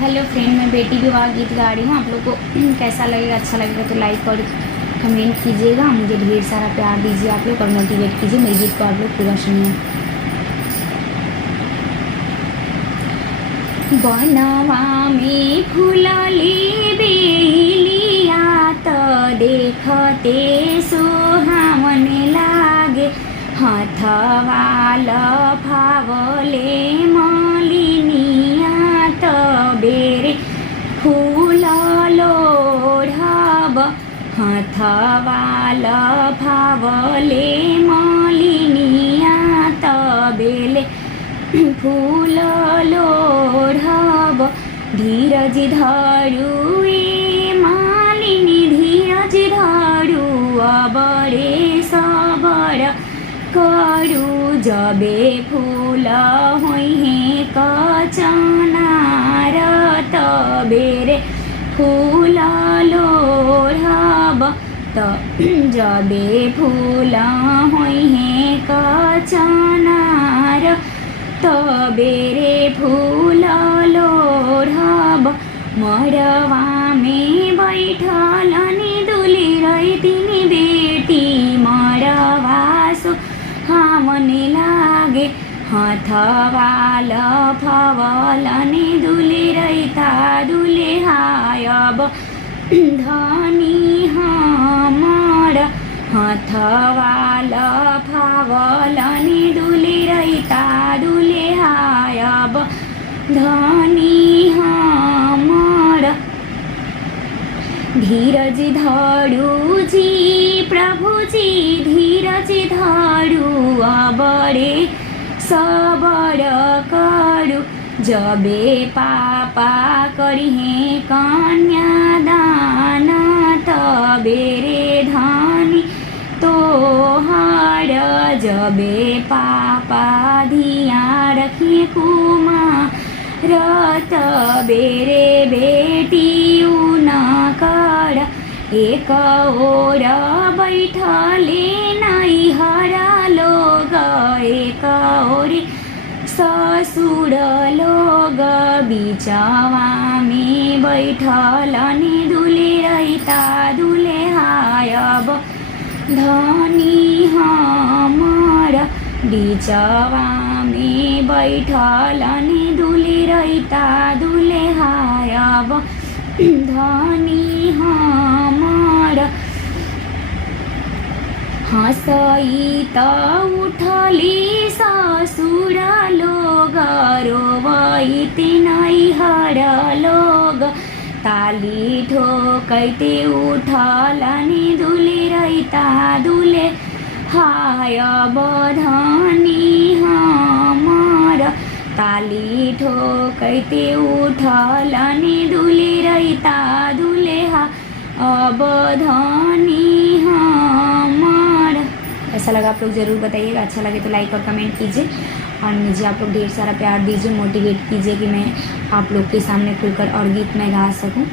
Hello friend, मैं बेटी विवाह गीत गा रही हूँ। आप लोग को कैसा लगेगा, अच्छा लगेगा तो लाइक और कमेंट कीजिएगा। मुझे ढेर सारा प्यार दीजिए आप लोग और मोटिवेट कीजिए। मेरे गीत को आप लोग पूरा सुनिए। बनवा में फुलली बेलिया त देखते सोहावन लागे, हथवा लफावले मलिनिया त बेरे फूल लोढ़ब, हथवा लफावले मलिनिया त बेले फूल लोढ़ब। धीरज धरू ए मालिनी, धीरज धरू अबरे सबर करू, जबे फूल होइहे कचनार तबेरे फूल लोढ़ब। जबे फूल होइहे कचनार तबेरे फूल लोढ़ब। मरवा में बैठल नि दुली रही तिनी बेटी, मरवा सोहावन लागे, हथवा लफावल नि दुली रहिता दुले हायब। धनी हमर हथवा लफावल नि दुली रहिता दुले हायब। धनी हमर धीरज धरू जी प्रभुजी, धीरज धरू अबरे सबर करू, जबे पापा करिहे कन्यादान तबेरे धनी तोहर, जबे पापा धिया रखिए कुमार तबेरे बेटी उनकर। एक ओर बैठले नैहर लोग, एक ओर ससुर लोग, बिचवा में बैठल नि दुले रहिता दुले हायब। धनी हमर बिचवा में बैठल नि दुले रहिता दुले हायब। धनी हमर हँसई त उठली ससुर लोग, रोवैते नैहर लोग, ताली ठोकैते उठल नि दुले रहिता दुले हायब। धनी हमर ताली ठोकैते उठल नि दुले रहिता दुले हायब। धनी हमर। ऐसा लगा आप लोग ज़रूर बताइएगा। अच्छा लगे तो लाइक और कमेंट कीजिए और मुझे आप लोग ढेर सारा प्यार दीजिए, मोटिवेट कीजिए कि मैं आप लोग के सामने खुलकर और गीत में गा सकूं।